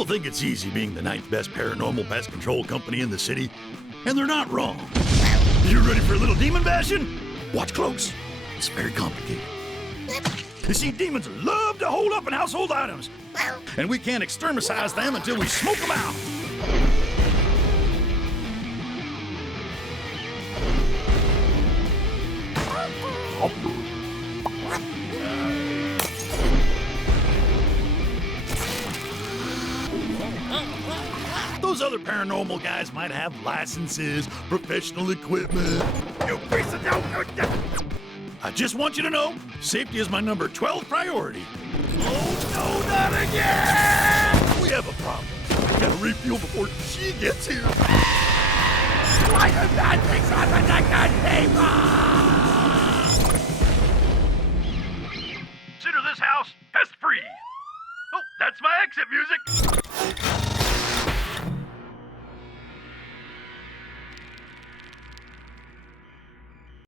People think it's easy being the 9th best paranormal pest control company in the city, and they're not wrong. You ready for a little demon bashing? Watch close. It's very complicated. You see, demons love to hold up in household items, and we can't exterminize them until we smoke them out. Those other paranormal guys might have licenses, professional equipment. You piece of I just want you to know, safety is my number 12 priority. Oh, no, not again! We have a problem. We gotta refuel before she gets here. Why does that thing on the people? Consider this house pest-free. Oh, that's my exit music.